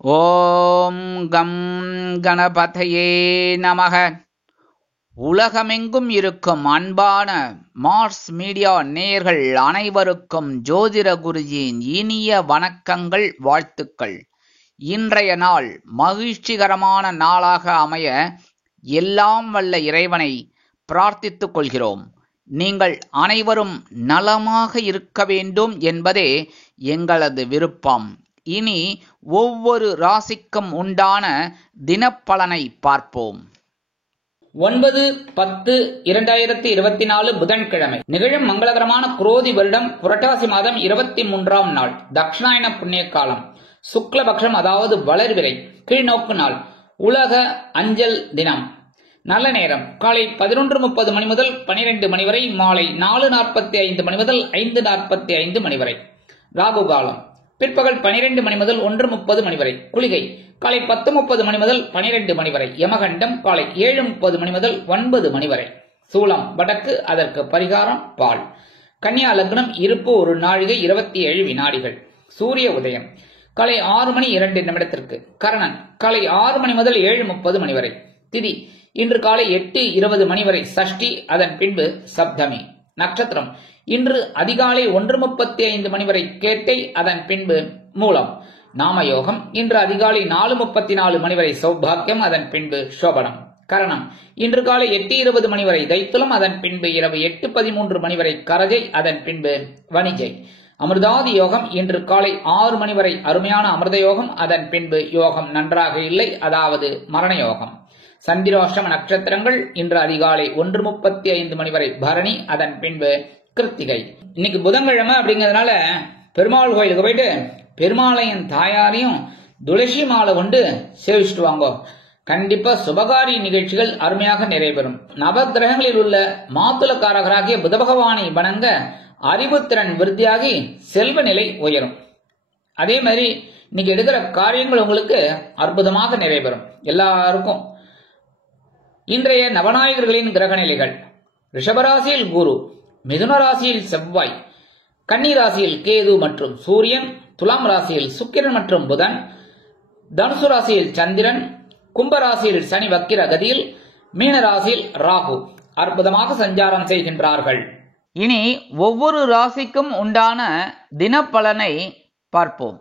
ஓம் come கணபதையே நமக. உலகமெங்கும் இருக்கும் அன்பான மார்ஸ் மீடியா நேயர்கள் அனைவருக்கும் ஜோதிட குருஜியின் இனிய வணக்கங்கள், வாழ்த்துக்கள். இன்றைய நாள் மகிழ்ச்சிகரமான நாளாக அமைய எல்லாம் வல்ல இறைவனை பிரார்த்தித்துக் கொள்கிறோம். நீங்கள் அனைவரும் நலமாக இருக்க வேண்டும் என்பதே எங்களது விருப்பம். இனி ஒவ்வொரு ராசிக்கும் உண்டான தினப்பலனை பார்ப்போம். 9/10/2024 புதன்கிழமை நிகழும் மங்களகரமான குரோதி வருடம் புரட்டாசி மாதம் 23ஆம் நாள், தட்சிணாயன புண்ணிய காலம், சுக்லபக்ஷம், அதாவது வளர்விரை, கீழ்நோக்கு நாள், உலக அஞ்சல் தினம். நல்ல நேரம் காலை 11:30 மணி முதல் 12 மணி வரை, மாலை 4:45 மணி முதல் 5:45 மணி வரை. ராகு காலம் பிற்பகல் 12 மணி முதல் 1:30 மணி வரை. குளிகை காலை 10:30 மணி முதல் 12 மணி வரை. யமகண்டம் காலை 7:30 மணி முதல் 9 மணி வரை. சூலம் வடக்கு, அதற்கு பரிகாரம் பால். கன்னியா லக்னம், இருப்பு 1 நாழிகை 27 வினாடிகள். சூரிய உதயம் காலை 6 மணி 2 நிமிடத்திற்கு. கரணன் காலை 6 மணி முதல் 7:30 மணி வரை. திதி இன்று காலை 8:20 மணி வரை சஷ்டி, அதன் பின்பு சப்தமி. நட்சத்திரம் இன்று அதிகாலை 1:35 மணி வரை கேட்டை, அதன் பின்பு மூலம். நாமயோகம் இன்று அதிகாலை 4:34 மணி வரை சௌபாக்கியம், அதன் பின்பு சோபனம். கரணம் இன்று காலை 8:20 மணி வரை தைத்துலம், அதன் பின்பு இரவு 8:13 மணி வரை கரஜை, அதன் பின்பு வணிஜை. அமிர்தாதி யோகம் இன்று காலை 6 மணி வரை அருமையான அமிர்த யோகம், அதன் பின்பு யோகம் நன்றாக இல்லை, அதாவது மரண யோகம். சந்திராஷ்டம நட்சத்திரங்கள் இன்று அதிகாலை 1:35 மணி வரை பரணி, அதன் பின்பு கிருத்திகை. இன்னைக்கு புதன்கிழமை அப்படிங்கிறதுனால பெருமாள் கோயிலுக்கு போயிட்டு பெருமாளையும் தாயாரையும் துளசி மாலை கொண்டு சேவிச்சுட்டு வாங்கோ. கண்டிப்பா சுபகாரி நிகழ்ச்சிகள் அருமையாக நிறைவேறும். நவகிரகங்களில் உள்ள மாத்துளக்காரகராகிய புத பகவானை வணங்க அறிவுத்திறன் விருத்தியாகி செல்வ நிலை உயரும். அதே மாதிரி இன்னைக்கு எடுக்கிற காரியங்கள் உங்களுக்கு அற்புதமாக நிறைவேறும். எல்லாருக்கும் இன்றைய நவநாயகர்களின் கிரக நிலைகள்: ரிஷபராசியில் குரு, மிதுன ராசியில் செவ்வாய், கன்னி ராசியில் கேது மற்றும் சூரியன், துலாம் ராசியில் சுக்கிரன் மற்றும் புதன், தனுசு ராசியில் சந்திரன், கும்பராசியில் சனி வக்கிர கதியில், மீன ராசியில் ராகு அற்புதமாக சஞ்சாரம் செய்கின்றார்கள். இனி ஒவ்வொரு ராசிக்கும் உண்டான தினப்பலனை பார்ப்போம்.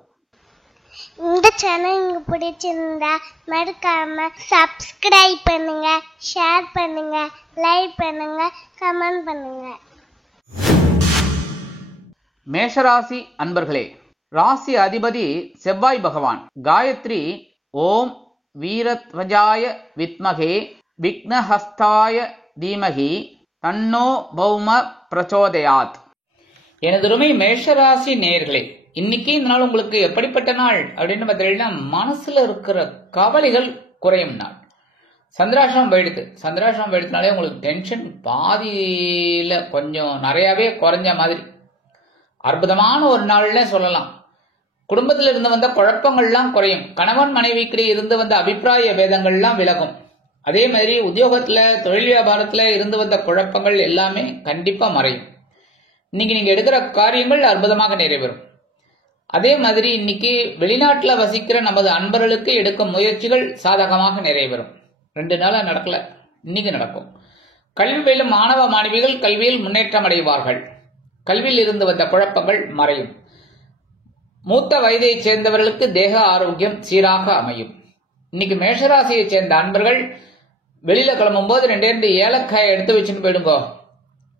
இந்த சேனல் உங்களுக்கு பிடிச்சிருந்தா மறக்காம சப்ஸ்கிரைப் பண்ணுங்க, ஷேர் பண்ணுங்க, லைக் பண்ணுங்க, கமெண்ட் பண்ணுங்க. மேஷராசி அன்பர்களே, ராசி அதிபதி செவ்வாய் பகவான். காயத்ரி ஓம் வீரத்வஜாய வித்மகே விக்னஹஸ்தாய தீமகி தன்னோ பௌம பிரச்சோதயாத். எனதுருமை மேஷராசி நேயர்களே, இன்னைக்கு இந்த நாள் உங்களுக்கு எப்படிப்பட்ட நாள் அப்படின்னு பார்த்தீங்கன்னா, மனசுல இருக்கிற கவலைகள் குறையும் நாள். சந்திராஷ்டிரம் போயிடுது. சந்திராஷ்டிரம் போயிடுதுனாலே உங்களுக்கு டென்ஷன் பாதியில கொஞ்சம் நிறையாவே குறைஞ்ச மாதிரி அற்புதமான ஒரு நாள்ல சொல்லலாம். குடும்பத்தில் இருந்து வந்த குழப்பங்கள்லாம் குறையும். கணவன் மனைவிக்கிடையே இருந்து வந்த அபிப்பிராய பேதங்கள்லாம் விலகும். அதே மாதிரி உத்தியோகத்துல, தொழில் வியாபாரத்துல இருந்து வந்த குழப்பங்கள் எல்லாமே கண்டிப்பா மறையும். இன்னைக்கு நீங்க எடுக்கிற காரியங்கள் அற்புதமாக நிறைவேறும். அதே மாதிரி இன்னைக்கு வெளிநாட்டுல வசிக்கிற நமது அன்பர்களுக்கு எடுக்கும் முயற்சிகள் சாதகமாக நிறைவேறும். 2 நாளா நடக்கல, இன்னைக்கு நடக்கும். கல்வி பயிலும் மாணவ மாணவிகள் கல்வியில் முன்னேற்றம் அடைவார்கள். கல்வியில் இருந்து வந்த குழப்பங்கள் மறையும். மூத்த வயதை சேர்ந்தவர்களுக்கு தேக ஆரோக்கியம் சீராக அமையும். இன்னைக்கு மேஷராசியை சேர்ந்த அன்பர்கள் வெளியில கிளம்பும் போது 2 ஏலக்காயை எடுத்து வச்சுட்டு போயிடுங்கோ.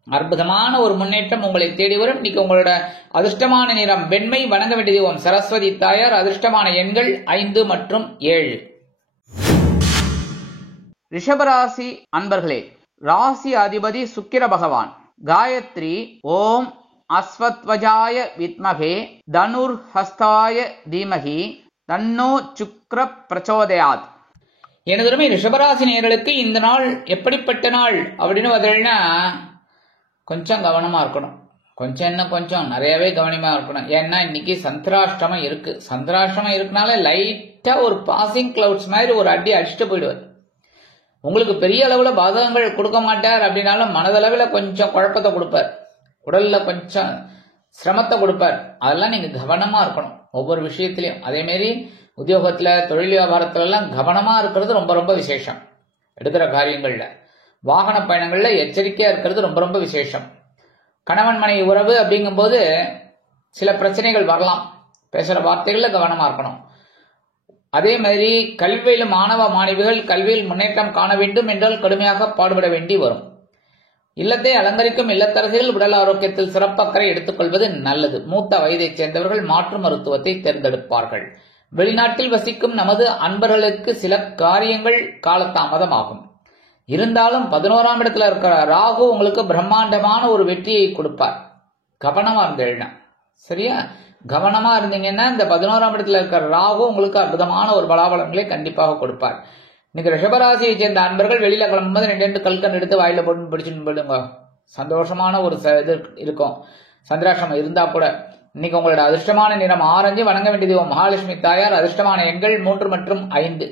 அற்புதமான ஒரு முன்னேற்றம் உங்களை தேடி வரும். இன்னைக்கு உங்களோட அதிர்ஷ்டமான நிறம் வெண்மை. வணங்க வேண்டிய தெய்வம் சரஸ்வதி தாயார். அதிர்ஷ்டமான எண்கள் 5 மற்றும் 7. ரிஷபராசி அன்பர்களே, ராசி அதிபதி சுக்கிர பகவான். காயத்ரி ஓம் அஸ்வத்வஜாய வித்மகே தனுர்ஹஸ்தாய தீமகி தன்னோ சுக்ர பிரச்சோதயாத். எனதுமே ரிஷபராசி நேயர்களுக்கு இந்த நாள் எப்படிப்பட்ட நாள் அப்படின்னு பார்த்தீங்கன்னா, கொஞ்சம் கவனமா இருக்கணும். கொஞ்சம் நிறையவே கவனமா இருக்கணும். ஏன்னா இன்னைக்கு சந்திராஷ்டமம் இருக்கு. சந்திராஷ்டமம் இருக்குனால லைட்டா ஒரு பாசிங் கிளவுட்ஸ் மாதிரி ஒரு அடி அடிச்சுட்டு போயிடுவார். உங்களுக்கு பெரிய அளவுல பாதகங்கள் கொடுக்க மாட்டார். அப்படின்னாலும் மனதளவில் கொஞ்சம் குழப்பத்தை கொடுப்பார். உடல்ல கொஞ்சம் சிரமத்தை கொடுப்பார். அதெல்லாம் நீங்க கவனமா இருக்கணும் ஒவ்வொரு விஷயத்திலையும். அதே மாதிரி உத்தியோகத்துல, தொழில் வியாபாரத்துல எல்லாம் கவனமா இருக்கிறது ரொம்ப ரொம்ப விசேஷம். எடுக்கிற காரியங்கள்ல, வாகன பயணங்கள்ல எச்சரிக்கையா இருக்கிறது ரொம்ப ரொம்ப விசேஷம். கணவன் மனைவி உறவு அப்படிங்கும்போது சில பிரச்சனைகள் வரலாம். பேசுற வார்த்தைகள்ல கவனமா இருக்கணும். அதே மாதிரி கல்வியில் மாணவ மாணவிகள் கல்வியில் முன்னேற்றம் காண வேண்டும் என்றால் கடுமையாக பாடுபட வேண்டி வரும். இல்லத்தை அலங்கரிக்கும் இல்லத்தரசிகள் உடல் ஆரோக்கியத்தில் சிறப்பக்கறை எடுத்துக்கொள்வது நல்லது. மூத்த வயதைச் சேர்ந்தவர்கள் மாற்று மருத்துவத்தை தேர்ந்தெடுப்பார்கள். வெளிநாட்டில் வசிக்கும் நமது அன்பர்களுக்கு சில காரியங்கள் காலதாமதமாகும். இருந்தாலும் 11ஆம் இடத்துல இருக்கிற ராகு உங்களுக்கு பிரம்மாண்டமான ஒரு வெற்றியை கொடுப்பார். கவனமா இருந்தேன்னா சரியா, கவனமா இருந்தீங்கன்னா இந்த 11ஆம் இடத்துல இருக்கிற ராகு உங்களுக்கு அற்புதமான ஒரு பலாபலங்களை கண்டிப்பாக கொடுப்பார். இன்னைக்கு ரிஷபராசியை சேர்ந்த அன்பர்கள் வெளியில கிளம்பும்போது 2 கல்கண்டு எடுத்து வாயில போட்டு பிடிச்சுன்னு போயிடுங்க. சந்தோஷமான ஒரு இது இருக்கும். சந்திராசிரமம் இருந்தா கூட இன்னைக்கு உங்களோட அதிர்ஷ்டமான நிறம் ஆரஞ்சு. வணங்க வேண்டியது மகாலட்சுமி தாயார். அதிர்ஷ்டமான எண்கள் 3 மற்றும் 5.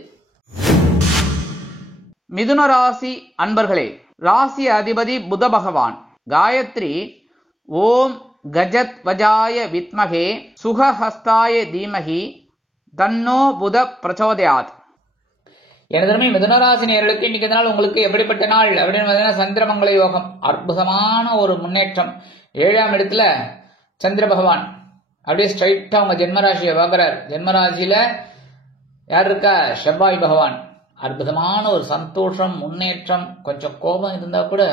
மிதுன ராசி அன்பர்களே, ராசி அதிபதி புத பகவான். காயத்ரி ஓம் கஜத் வஜாய வித்மகே சுகஹஸ்தாய தீமகி தன்னோ புத பிரச்சோதயாத். எனதருமை மிதுனராசி நேயர்களுக்கு இன்னைக்கு நாள் உங்களுக்கு எப்படிப்பட்ட நாள் அப்படின்னு சந்திரமங்கல யோகம், அற்புதமான ஒரு முன்னேற்றம். 7ஆம் இடத்துல சந்திர பகவான் அப்படியே ஸ்ட்ரைட்டா உங்க ஜென்மராசியை பார்க்கிறார். ஜென்மராசியில யார் இருக்கா? செவ்வாய் பகவான். அற்புதமான ஒரு சந்தோஷம், முன்னேற்றம். கொஞ்சம் கோபம் இருந்தா கூட,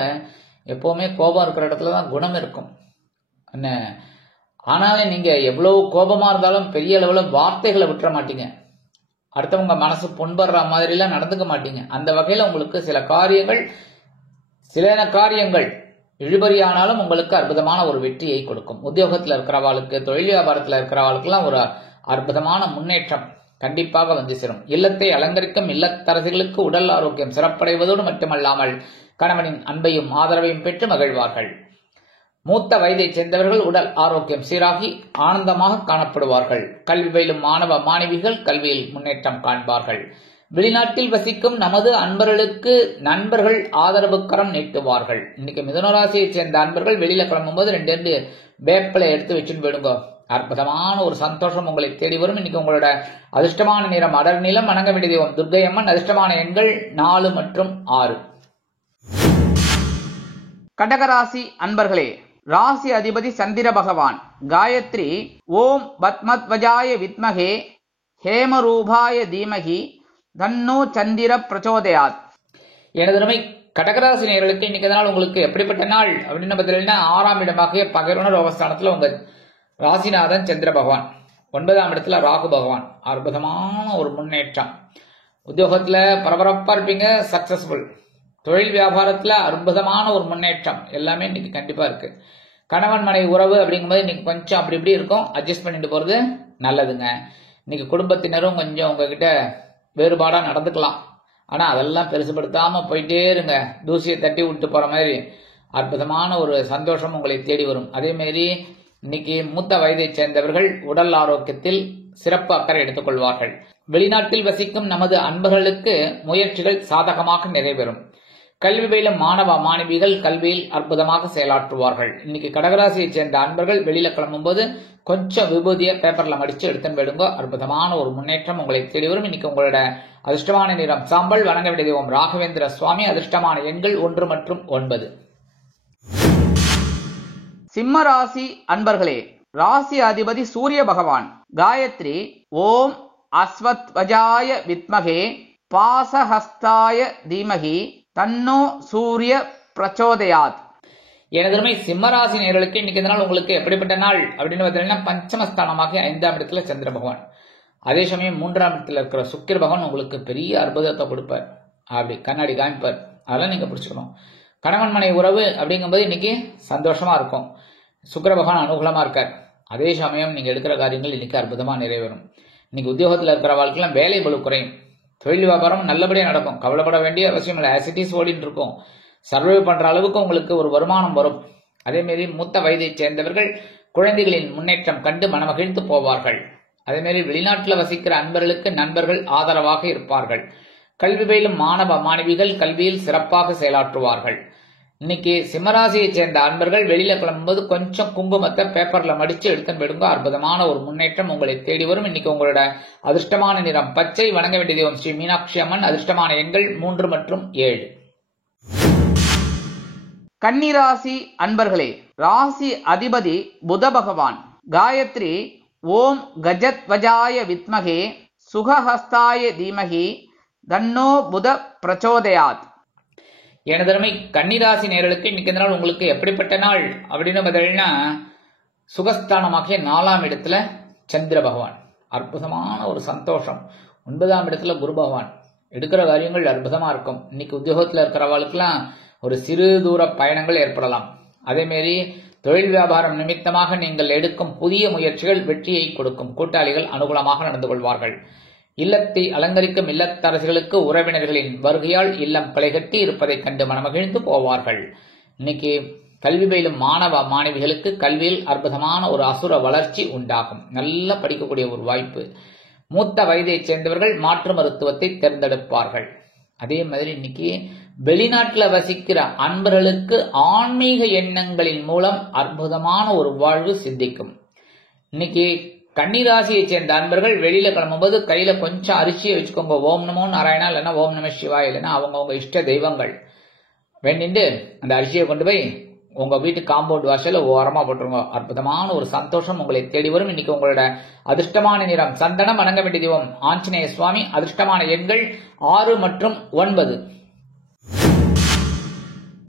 எப்பவுமே கோபம் இருக்கிற இடத்துலதான் குணம் இருக்கும் என்ன. ஆனாலும் நீங்க எவ்வளவு கோபமா இருந்தாலும் பெரிய அளவுல வார்த்தைகளை விட்டுற மாட்டீங்க. அடுத்தவங்க மனசு புண்படுற மாதிரி எல்லாம் நடந்துக்க மாட்டீங்க. அந்த வகையில உங்களுக்கு சில காரியங்கள் இழுபறியானாலும் உங்களுக்கு அற்புதமான ஒரு வெற்றியை கொடுக்கும். உத்தியோகத்துல இருக்கிறவாளுக்கு, தொழில் வியாபாரத்துல இருக்கிறவாளுக்கு எல்லாம் ஒரு அற்புதமான முன்னேற்றம் கண்டிப்பாக வந்து சேரும். இல்லத்தை அலங்கரிக்கும் இல்லத்தரசிகளுக்கு உடல் ஆரோக்கியம் சிறப்படைவதோடு மட்டுமல்லாமல் கணவனின் அன்பையும் ஆதரவையும் பெற்று மகிழ்வார்கள். மூத்த வயதைச் சேர்ந்தவர்கள் உடல் ஆரோக்கியம் சீராகி ஆனந்தமாக காணப்படுவார்கள். கல்வி பயிலும் மாணவ மாணவிகள் கல்வியில் முன்னேற்றம் காண்பார்கள். வெளிநாட்டில் வசிக்கும் நமது அன்பர்களுக்கு நண்பர்கள் ஆதரவு கரம் நீட்டுவார்கள். இன்னைக்கு மிதுனராசியைச் சேர்ந்த அன்பர்கள் வெளியில கிளம்பும்போது 2 வேப்பிலை எடுத்து வச்சுன்னு போயிடுங்க. அற்புதமான ஒரு சந்தோஷம் உங்களை தேடி வரும். இன்னைக்கு உங்களோட அதிர்ஷ்டமான நிறம் அடர் நிலம். வணங்க வேண்டிய தெய்வம் துர்க்கை அம்மன். அதிர்ஷ்டமான எண்கள் 4 மற்றும் 6. கடகராசி அன்பர்களே, ராசி அதிபதி சந்திர பகவான். காயத்ரி ஓம் பத்மத்வஜாய வித்மகே ஹேமரூபாய தீமகி தன்னோ சந்திர பிரச்சோதயாத். எனதருமை கடகராசி நேயர்களுக்கு இன்னைக்கு நாள் உங்களுக்கு எப்படிப்பட்ட நாள் அப்படின்னு பார்த்தீங்கன்னா, 6ஆம் இடமாக பகைவன ரோகஸ்தானத்துல உங்க ராசிநாதன் சந்திர பகவான், 9ஆம் இடத்துல ராகு பகவான். அற்புதமான ஒரு முன்னேற்றம். உத்தியோகத்துல பரபரப்பா இருப்பீங்க, சக்சஸ்ஃபுல். தொழில் வியாபாரத்துல அற்புதமான ஒரு முன்னேற்றம் எல்லாமே இன்னைக்கு கண்டிப்பா இருக்கு. கணவன் மனைவி உறவு அப்படிங்கும்போது இன்னைக்கு கொஞ்சம் அப்படி இப்படி இருக்கும், அட்ஜஸ்ட் பண்ணிட்டு போறது நல்லதுங்க. இன்னைக்கு குடும்பத்தினரும் கொஞ்சம் உங்ககிட்ட வேறுபாடா நடந்துக்கலாம். ஆனா அதெல்லாம் பெருசுபடுத்தாம போயிட்டே இருங்க. தூசியை தட்டி விட்டு போற மாதிரி அற்புதமான ஒரு சந்தோஷம் உங்களை தேடி வரும். அதே மாதிரி இன்னைக்கு மூத்த வயதைச் சேர்ந்தவர்கள் உடல் ஆரோக்கியத்தில் சிறப்பு அக்கறை எடுத்துக் கொள்வார்கள். வெளிநாட்டில் வசிக்கும் நமது அன்பர்களுக்கு முயற்சிகள் சாதகமாக நிறைவேறும். கல்வி பயிலும் மாணவ மாணவிகள் கல்வியில் அற்புதமாக செயலாற்றுவார்கள். இன்னைக்கு கடகராசியைச் சேர்ந்த அன்பர்கள் வெளியில கிளம்பும்போது கொஞ்சம் விபூதிய பேப்பர்ல மடிச்சு எடுத்துன்னு போயிடுங்க. அற்புதமான ஒரு முன்னேற்றம் உங்களை தேடி வரும். இன்னைக்கு உங்களோட அதிர்ஷ்டமான நிறம் சாம்பல். வணங்க வேண்டிய தெய்வம் ராகவேந்திர சுவாமி. அதிர்ஷ்டமான எண்கள் 1 மற்றும் 9. சிம்ம ராசி அன்பர்களே, ராசி அதிபதி சூரிய பகவான். காயத்ரி ஓம் அஸ்வத்வஜாய வித்மகே பாசஹஸ்தாய தீமகி தன்னோ சூரிய பிரச்சோதயாத். எனதுமே சிம்மராசி நேயர்களுக்கு இன்னைக்கு நாள் உங்களுக்கு எப்படிப்பட்ட நாள் அப்படின்னு பார்த்தீங்கன்னா, பஞ்சமஸ்தானமாக 5ஆம் இடத்துல சந்திர பகவான், அதே சமயம் 3ஆம் இடத்துல இருக்கிற சுக்கிர பகவான் உங்களுக்கு பெரிய அற்புதத்தை கொடுப்பார். அப்படி கண்ணாடி காமிப்பார். அதெல்லாம் நீங்க பிடிச்சுக்கணும். கணவன் மனை உறவு அப்படிங்கும்போது இன்னைக்கு சந்தோஷமா இருக்கும். சுக்கிர பகவான் அனுகூலமா இருக்கார். அதே சமயம் நீங்க எடுக்கிற காரியங்கள் இன்னைக்கு அற்புதமா நிறைவேறும். இன்னைக்கு உத்தியோகத்தில் இருக்கிற வாழ்க்கையெல்லாம் வேலை பளு குறையும். தொழில் வியாபாரம் நல்லபடியா நடக்கும். கவலைப்பட வேண்டிய அவசியம் இல்லை. ஆசிட்டிஸ் ஓடிட்டு இருக்கும். சர்வை பண்ற அளவுக்கு உங்களுக்கு ஒரு வருமானம் வரும். அதே மாதிரி மூத்த வயதைச் சேர்ந்தவர்கள் குழந்தைகளின் முன்னேற்றம் கண்டு மனமகிழ்ந்து போவார்கள். அதே மாதிரி வெளிநாட்டில் வசிக்கிற அன்பர்களுக்கு நண்பர்கள் ஆதரவாக இருப்பார்கள். கல்வி பயிலும் மாணவ மாணவிகள் கல்வியில் சிறப்பாக செயலாற்றுவார்கள். இன்னைக்கு சிம்மராசியை சேர்ந்த அன்பர்கள் வெளியில கிளம்பும்போது கொஞ்சம் குங்குமத்தை பேப்பர்ல மடிச்சு எடுத்து விடுங்க. அற்புதமான ஒரு முன்னேற்றம் உங்களை தேடி வரும். இன்னைக்கு உங்களோட அதிர்ஷ்டமான நிறம் பச்சை. வணங்க வேண்டிய தெய்வம் ஸ்ரீ மீனாட்சி அம்மன். அதிர்ஷ்டமான எண்கள் 3 மற்றும் 7. கன்னிராசி அன்பர்களே, ராசி அதிபதி புத பகவான். காயத்ரி ஓம் கஜத்வஜாய வித்மகே சுகஹஸ்தாய தீமகி தன்னோ புத பிரச்சோதயாத். எனதருமை கன்னிராசி நேயர்களுக்கு இன்னைக்கு நாள் உங்களுக்கு எப்படிப்பட்ட நாள் அப்படின்னு பார்த்தீங்கன்னா, சுகஸ்தானமாகிய 4ஆம் இடத்துல சந்திர பகவான், அற்புதமான ஒரு சந்தோஷம். 9ஆம் இடத்துல குரு பகவான். எடுக்கிற காரியங்கள் அற்புதமா இருக்கும். இன்னைக்கு உத்தியோகத்தில் இருக்கிறவர்களுக்கெல்லாம் ஒரு சிறு தூர பயணங்கள் ஏற்படலாம். அதேமாரி தொழில் வியாபாரம் நிமித்தமாக நீங்கள் எடுக்கும் புதிய முயற்சிகள் வெற்றியை கொடுக்கும். கூட்டாளிகள் அனுகூலமாக நடந்து கொள்வார்கள். இல்லத்தை அலங்கரிக்கும் இல்லத்தரசிகளுக்கு உறவினர்களின் வருகையால் இல்லம் களைகட்டி இருப்பதைக் கண்டு மனமகிழ்ந்து போவார்கள். இன்னைக்கு கல்வி பயிலும் மாணவ மாணவிகளுக்கு கல்வியில் அற்புதமான ஒரு அசுர வளர்ச்சி உண்டாகும். நல்லா படிக்கக்கூடிய ஒரு வாய்ப்பு. மூத்த வயதைச் சேர்ந்தவர்கள் மாற்று மருத்துவத்தை தேர்ந்தெடுப்பார்கள். அதே மாதிரி இன்னைக்கு வெளிநாட்டில் வசிக்கிற அன்பர்களுக்கு ஆன்மீக எண்ணங்களின் மூலம் அற்புதமான ஒரு வாழ்வு சித்திக்கும். இன்னைக்கு கன்னிராசியை சேர்ந்த அன்பர்கள் வெளியில கிளம்பும்போது கையில கொஞ்சம் அரிசியை வச்சுக்கோங்க. ஓம் நமோ நாராயணா இல்லைன்னா ஓம் நம சிவா இல்லைன்னா அவங்கவுங்க இஷ்ட தெய்வங்கள் வேண்டிட்டு அந்த அரிசியை கொண்டு போய் உங்க வீட்டு காம்பவுண்ட் வாசல்ல ஓரமா போட்டுருங்க. அற்புதமான ஒரு சந்தோஷம் உங்களை தேடி வரும். இன்னைக்கு உங்களோட அதிர்ஷ்டமான நிறம் சந்தனம். வணங்க வேண்டிய தெய்வம் ஆஞ்சநேய சுவாமி. அதிர்ஷ்டமான எண்கள் 6 மற்றும் 9.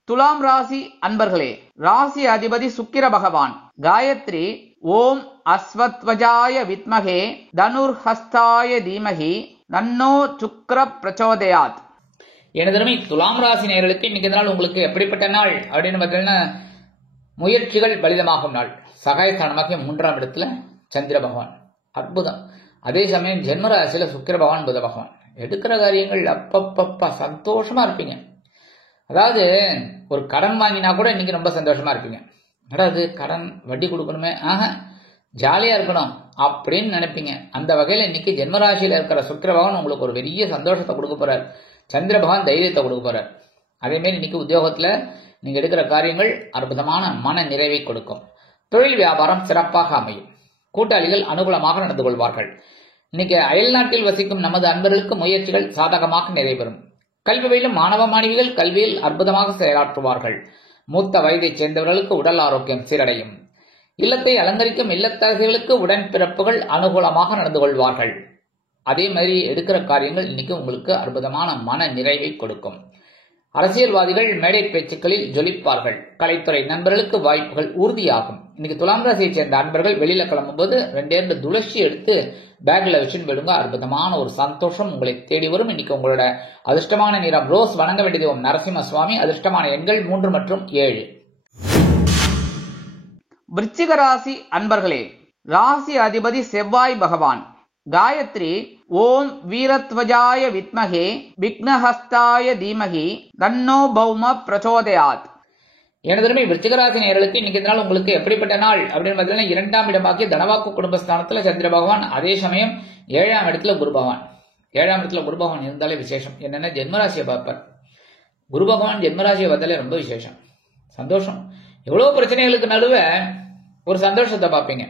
துலாம் ராசி அன்பர்களே, ராசி அதிபதி சுக்கிர பகவான். காயத்ரி ஓம் அஸ்வத்வஜாய வித்மகே தனுர்ஹஸ்தாய தீமகி தன்னோ சுக்ர பிரச்சோதயாத். எனதருமை துலாம் ராசி நேயர்களுக்கு இன்னைக்கு நாள் உங்களுக்கு எப்படிப்பட்ட நாள் அப்படின்னு பார்த்தீங்கன்னா, முயற்சிகள் பலிதமாகும் நாள். சகாயஸ்தானமாக 3ஆம் இடத்துல சந்திர பகவான், அற்புதம். அதே சமயம் ஜென்மராசியில சுக்கிர பகவான் புத பகவான். எடுக்கிற காரியங்கள் அப்பப்பப்பா சந்தோஷமா இருப்பீங்க. அதாவது ஒரு கடன் வாங்கினா கூட இன்னைக்கு ரொம்ப சந்தோஷமா இருப்பீங்க. அதாவது கடன் வட்டி கொடுக்கணுமே, ஜாலியா இருக்கணும் அப்படின்னு நினைப்பீங்க. அந்த வகையில இன்னைக்கு ஜென்மராசியில இருக்கிற சுக்கிர பகவான் உங்களுக்கு ஒரு பெரிய சந்தோஷத்தை கொடுக்க போறார். சந்திர பகவான் தைரியத்தை கொடுக்க போறார். அதே மாதிரி இன்னைக்கு உத்தியோகத்துல நீங்க எடுக்கிற காரியங்கள் அற்புதமான மன நிறைவை கொடுக்கும். தொழில் வியாபாரம் சிறப்பாக அமையும். கூட்டாளிகள் அனுகூலமாக நடந்து கொள்வார்கள். இன்னைக்கு அயல்நாட்டில் வசிக்கும் நமது அன்பர்களுக்கு முயற்சிகள் சாதகமாக நிறைவேறும். கல்வி பயிலும் மாணவ மாணவிகள் கல்வியில் அற்புதமாக செயலாற்றுவார்கள். மூத்த வயதைச் சேர்ந்தவர்களுக்கு உடல் ஆரோக்கியம் சீரடையும். இல்லத்தை அலங்கரிக்கும் இல்லத்தரசிகளுக்கு உடன்பிறப்புகள் அனுகூலமாக நடந்து கொள்வார்கள். அதே மாதிரி எடுக்கிற காரியங்கள் இன்னைக்கு உங்களுக்கு அற்புதமான மன நிறைவை கொடுக்கும். அரசியல்வாதிகள் மேடை பேச்சுக்களில் ஜொலிப்பார்கள். கலைத்துறை நண்பர்களுக்கு வாய்ப்புகள் உறுதியாகும். இன்னைக்கு துலாம் ராசியை சேர்ந்த அன்பர்கள் வெளியில கிளம்பும்போது 2 துளசி எடுத்து பேக்ல வச்சுன்னு போயிடுங்க. அற்புதமான ஒரு சந்தோஷம் உங்களை தேடி வரும். இன்னைக்கு உங்களோட அதிர்ஷ்டமான நிறம் ரோஸ். வணங்க வேண்டிய தெய்வம் நரசிம்ம சுவாமி. அதிர்ஷ்டமான எண்கள் 3 மற்றும் 7. விருச்சிக ராசி அன்பர்களே, ராசி அதிபதி செவ்வாய் பகவான். காயத்ரி ஓம் வீரத்வஜாய வித்மகே விக்னஹஸ்தாய தீமகி தன்னோ பௌம பிரச்சோதயாத். எனதருமை விருச்சிகராசி நேயர்களுக்கு இன்னைக்கு நாள் உங்களுக்கு எப்படிப்பட்ட நாள் அப்படின்னு பார்த்தீங்கன்னா, 2ஆம் இடமாக்கிய தனவாக்கு குடும்பஸ்தானத்துல சந்திர பகவான். அதே சமயம் 7ஆம் இடத்துல குரு பகவான். 7ஆம் இடத்துல குரு பகவான் இருந்தாலே விசேஷம். என்னன்னா ஜென்மராசியை பார்ப்பார். குரு பகவான் ஜென்மராசியை பார்த்தாலே ரொம்ப விசேஷம், சந்தோஷம். எவ்வளவு பிரச்சனைகளுக்கு நடுவே ஒரு சந்தோஷத்தை பார்ப்பீங்க.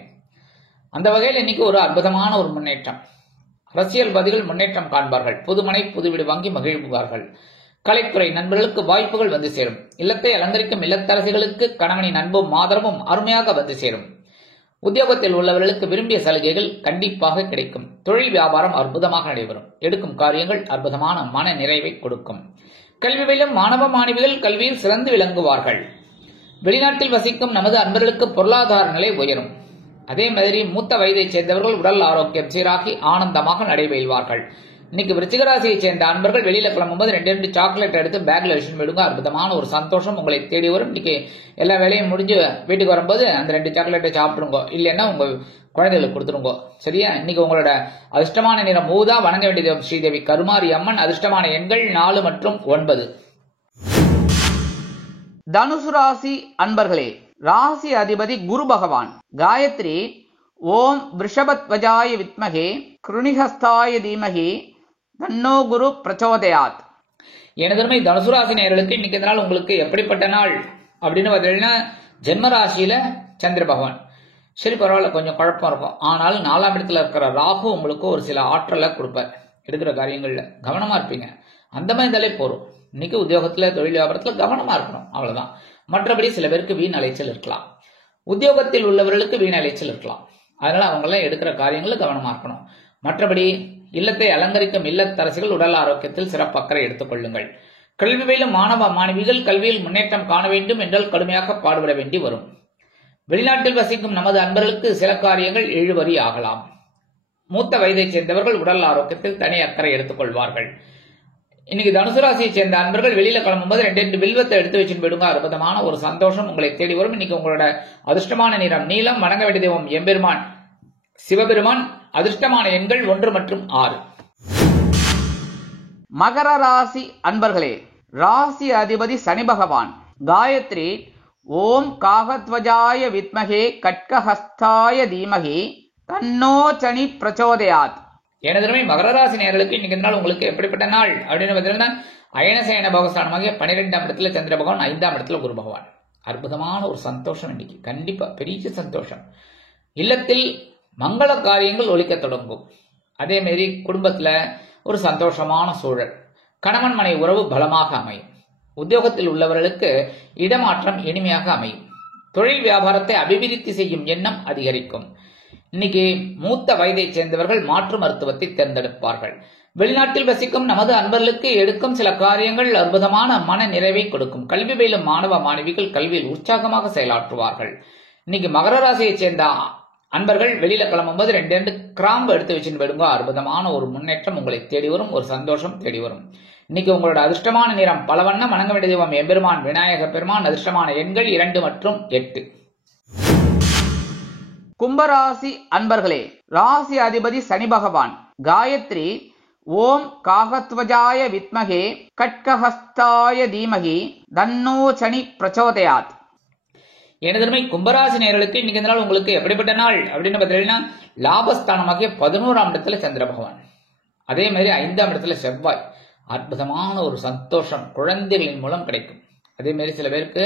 அந்த வகையில் இன்னைக்கு ஒரு அற்புதமான ஒரு முன்னேற்றம். அரசியல்வாதிகள் முன்னேற்றம் காண்பார்கள். புதுமனை புது வீடு வாங்கி மகிழ்வார்கள். கலைத்துறை நண்பர்களுக்கு வாய்ப்புகள் வந்து சேரும். இல்லத்தை அலங்கரிக்கும் இல்லத்தரசிகளுக்கு கணவனின் அன்பும் ஆதரவும் அருமையாக வந்து சேரும். உத்தியோகத்தில் உள்ளவர்களுக்கு விரும்பிய சலுகைகள் கண்டிப்பாக கிடைக்கும். தொழில் வியாபாரம் அற்புதமாக நடைபெறும். எடுக்கும் காரியங்கள் அற்புதமான மன நிறைவை கொடுக்கும். கல்வி பயிலும் மாணவ மாணவிகள் கல்வியில் சிறந்து விளங்குவார்கள். வெளிநாட்டில் வசிக்கும் நமது அன்பர்களுக்கு பொருளாதார நிலை உயரும். அதே மாதிரி மூத்த வயதைச் சேர்ந்தவர்கள் உடல் ஆரோக்கியம் சீராகி ஆனந்தமாக நடைபெறுவார்கள். இன்னைக்கு விருச்சிகராசியை சேர்ந்த அன்பர்கள் வெளியில கிளம்பும்போது 2 சாக்லேட் எடுத்து பேக்ல வச்சுட்டு போயிடுங்க. அற்புதமான ஒரு சந்தோஷம் உங்களை தேடி வரும். இன்னைக்கு எல்லா வேலையும் முடிஞ்சு வீட்டுக்கு வரும்போது அந்த 2 சாக்லேட்டை சாப்பிடுங்க. இல்லைன்னா உங்க குழந்தைகளுக்கு கொடுத்துருங்க. சரியா? இன்னைக்கு உங்களோட அதிர்ஷ்டமான நிறம் ஊதா. வணங்க வேண்டியது ஸ்ரீதேவி கருமாரி அம்மன். அதிர்ஷ்டமான எண்கள் 4 மற்றும் 9. தனுசு ராசி அன்பர்களே, ராசி அதிபதி குரு பகவான். காயத்ரி ஓம் விருஷபத்வஜாய வித்மகே கிருணிஹஸ்தாய தீமகி தன்னோ குரு பிரச்சோதயாத். எனதருமை தனுசு ராசி நேயர்களுக்கு இன்னைக்கு இந்த நாள் உங்களுக்கு எப்படிப்பட்ட நாள் அப்படின்னு பார்த்தீங்கன்னா, ஜென்ம ராசியில சந்திர பகவான். சரி, பரவாயில்ல, கொஞ்சம் குழப்பம் இருக்கும். ஆனால் 4ஆம் இடத்துல இருக்கிற ராகு உங்களுக்கு ஒரு சில ஆற்றலை கொடுப்பார். எடுக்கிற காரியங்கள்ல கவனமா இருப்பீங்க. அந்த மாதிரி இருந்தாலே போறோம். இன்னைக்கு உத்தியோகத்துல, தொழில் வியாபாரத்துல கவனமா இருக்கணும், அவ்வளவுதான். மற்றபடி சில பேருக்கு வீண் அலைச்சல் இருக்கலாம். உத்தியோகத்தில் உள்ளவர்களுக்கு வீண் அலைச்சல் இருக்கலாம். அதனால அவங்க எல்லாம் எடுக்கிற காரியங்கள்ல கவனமா இருக்கணும். மற்றபடி இல்லத்தை அலங்கரிக்கும் இல்லத்தரசிகள் உடல் ஆரோக்கியத்தில் சிறப்பு அக்கறை எடுத்துக் கொள்ளுங்கள். கல்வி பயிலும் மாணவ மாணவிகள் கல்வியில் முன்னேற்றம் காண வேண்டும் என்றால் கடுமையாக பாடுபட வேண்டி வரும். வெளிநாட்டில் வசிக்கும் நமது அன்பர்களுக்கு சில காரியங்கள் இழுபறி ஆகலாம். மூத்த வயதைச் சேர்ந்தவர்கள் உடல் ஆரோக்கியத்தில் தனி அக்கறை எடுத்துக் கொள்வார்கள். இன்னைக்கு தனுசு ராசியை சேர்ந்த அன்பர்கள் வெளியில கிளம்பும்போது 2 வில்வத்தை எடுத்து வச்சு போயிடுங்க. அற்புதமான ஒரு சந்தோஷம் உங்களை தேடி வரும். இன்னைக்கு உங்களோட அதிர்ஷ்டமான நிறம் நீலம். வணங்க வேண்டிய தெய்வம் எம்பெருமான் சிவபெருமான். அதிர்ஷ்டமான எண்கள் 1 மற்றும் 6. மகர ராசி அன்பர்களே, ராசி அதிபதி சனி பகவான். காயத்ரி ஓம் காகத்வஜாய வித்மகே கட்கஹஸ்தாய தீமகி தன்னோ சனி பிரச்சோதயாத். எனதுமே மகர ராசி நேயர்களுக்கு இன்னைக்கு நாள் உங்களுக்கு எப்படிப்பட்ட நாள் அப்படின்னு பார்த்தீங்கன்னா, அயனசயன பகஸ்தானமாக 12ஆம் இடத்துல சந்திர பகவான், 5ஆம் இடத்துல குரு பகவான். அற்புதமான ஒரு சந்தோஷம் இன்னைக்கு, கண்டிப்பா பெரிய சந்தோஷம். இல்லத்தில் மங்கள காரியங்கள் ஒலிக்க தொடங்கும். அதே மாதிரி குடும்பத்துல ஒரு சந்தோஷமான சூழல். கணவன் மனை உறவு பலமாக அமையும். உத்தியோகத்தில் உள்ளவர்களுக்கு இடமாற்றம் இனிமையாக அமையும். தொழில் வியாபாரத்தை அபிவிருத்தி செய்யும் எண்ணம் அதிகரிக்கும். இன்னைக்கு மூத்த வயதைச் சேர்ந்தவர்கள் மாற்று மருத்துவத்தை தேர்ந்தெடுப்பார்கள். வெளிநாட்டில் வசிக்கும் நமது அன்பர்களுக்கு எடுக்கும் சில காரியங்கள் அற்புதமான மன நிறைவை கொடுக்கும். கல்வி பயிலும் மாணவ மாணவிகள் கல்வியில் உற்சாகமாக செயலாற்றுவார்கள். இன்னைக்கு மகர ராசியைச் சேர்ந்த அன்பர்கள் வெளியில கிளம்பும்போது 2 கிராம்பு எடுத்து வச்சுன்னு போயிடுங்க. அற்புதமான ஒரு முன்னேற்றம் உங்களை தேடி வரும். ஒரு சந்தோஷம் தேடி வரும். இன்னைக்கு உங்களோட அதிர்ஷ்டமான நிறம் பலவண்ணம். வணங்க வேண்டிய தெய்வம் எம்பெருமான் விநாயக பெருமான். அதிர்ஷ்டமான எண்கள் 2 மற்றும் 8. கும்பராசி அன்பர்களே, ராசி அதிபதி சனி பகவான். காயத்ரி ஓம் காகத்வஜாய வித்மகே கட்கஹஸ்தாய தீமகி தன்னோ சனி பிரச்சோதயாத். எனதருமை கும்பராசி நேயர்களுக்கு இன்னைக்கு இந்த நாள் உங்களுக்கு எப்படிப்பட்ட நாள் அப்படின்னு பார்த்தீங்கன்னா, லாபஸ்தானமாகிய 11ஆம் இடத்துல சந்திர பகவான், அதே மாதிரி 5ஆம் இடத்துல செவ்வாய். அற்புதமான ஒரு சந்தோஷம் குழந்தைகளின் மூலம் கிடைக்கும். அதே மாதிரி சில பேருக்கு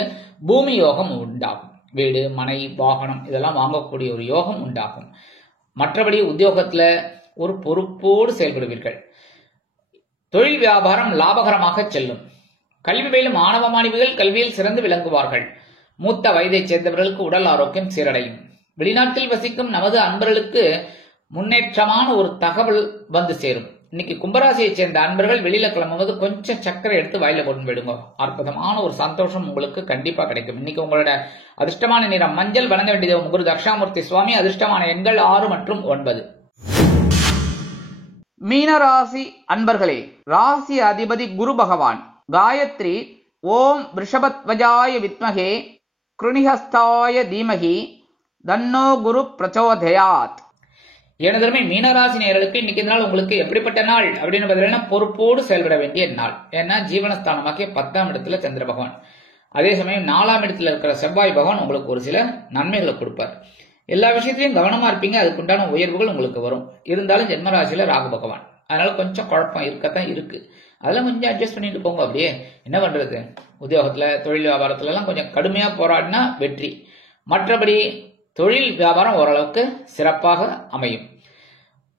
பூமி யோகம் உண்டாகும். வீடு மனை வாகனம் இதெல்லாம் வாங்கக்கூடிய ஒரு யோகம் உண்டாகும். மற்றபடி உத்தியோகத்துல ஒரு பொறுப்போடு செயல்படுவீர்கள். தொழில் வியாபாரம் லாபகரமாக செல்லும். கல்வி பயிலும் மாணவ மாணவிகள் கல்வியில் சிறந்து விளங்குவார்கள். மூத்த வயதைச் சேர்ந்தவர்களுக்கு உடல் ஆரோக்கியம் சீரடையும். வெளிநாட்டில் வசிக்கும் நமது அன்பர்களுக்கு முன்னேற்றமான ஒரு தகவல் வந்து சேரும். இன்னைக்கு கும்பராசியை சேர்ந்த அன்பர்கள் வெளியில கிளம்பும்போது கொஞ்சம் சர்க்கரை எடுத்து வாயில போட்டு போயிடுங்க. அற்புதமான ஒரு சந்தோஷம் உங்களுக்கு கண்டிப்பா கிடைக்கும். இன்னைக்கு உங்களோட அதிர்ஷ்டமான நிறம் மஞ்சள். வணங்க வேண்டிய குரு தட்சிணாமூர்த்தி சுவாமி. அதிர்ஷ்டமான எண்கள் 6 மற்றும் 9. மீனராசி அன்பர்களே, ராசி அதிபதி குரு பகவான். காயத்ரி ஓம் ரிஷபத்வஜாய வித்மகே கிருணிஹஸ்தாய தீமகி தன்னோ குரு பிரச்சோதயாத். எனதருமை மீனராசி நேயர்களுக்கு இன்னைக்கு நாள் உங்களுக்கு எப்படிப்பட்ட நாள் அப்படின்னு பார்த்தீங்கன்னா, பொறுப்போடு செயல்பட வேண்டிய நாள். ஏன்னா ஜீவனஸ்தானமாக்கிய 10ஆம் இடத்துல சந்திர பகவான், அதே சமயம் 4ஆம் இடத்துல இருக்கிற செவ்வாய் பகவான் உங்களுக்கு ஒரு சில நன்மைகளை கொடுப்பார். எல்லா விஷயத்திலையும் கவனமா இருப்பீங்க. அதுக்குண்டான உயர்வுகள் உங்களுக்கு வரும். இருந்தாலும் ஜென்மராசியில ராகு பகவான், அதனால கொஞ்சம் குழப்பம் இருக்கத்தான் இருக்கு. அதெல்லாம் கொஞ்சம் அட்ஜஸ்ட் பண்ணிட்டு போங்க. அப்படியே என்ன பண்றது, உத்தியோகத்துல தொழில் வியாபாரத்துல எல்லாம் கொஞ்சம் கடுமையா போராடினா வெற்றி. மற்றபடி தொழில் வியாபாரம் ஓரளவுக்கு சிறப்பாக அமையும்.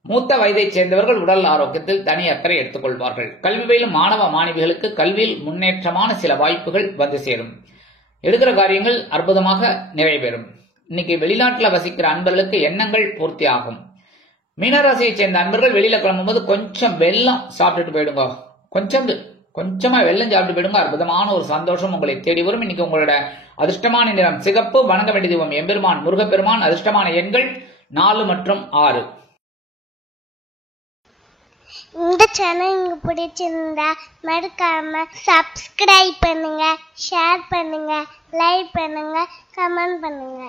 மூத்த வயதைச் சேர்ந்தவர்கள் உடல் ஆரோக்கியத்தில் தனி அக்கறை எடுத்துக் கொள்வார்கள். கல்வி பயிலும் மாணவ மாணவிகளுக்கு கல்வியில் முன்னேற்றமான சில வாய்ப்புகள் வந்து சேரும். எடுக்கிற காரியங்கள் அற்புதமாக நிறைவேறும். இன்னைக்கு வெளிநாட்டில் வசிக்கிற அன்பர்களுக்கு எண்ணங்கள் பூர்த்தி ஆகும். மீனராசியை சேர்ந்த அன்பர்கள் வெளியில கிளம்பும்போது கொஞ்சம் வெல்லம் சாப்பிட்டுட்டு போயிடுங்க. கொஞ்சமா வெல்லம் சாப்பிட்டு போயிடுங்க. அற்புதமான ஒரு சந்தோஷம் உங்களை தேடி வரும். இன்னைக்கு உங்களோட அதிர்ஷ்டமான நிறம் சிகப்பு. வணங்க வேண்டிய தெய்வம் எம்பெருமான் முருகப்பெருமான். அதிர்ஷ்டமான எண்கள் 4 மற்றும் 6. இந்த சேனல் உங்களுக்கு பிடிச்சிருந்தா மறக்காம சப்ஸ்கிரைப் பண்ணுங்க, ஷேர் பண்ணுங்க, லைக் பண்ணுங்க, கமெண்ட் பண்ணுங்க.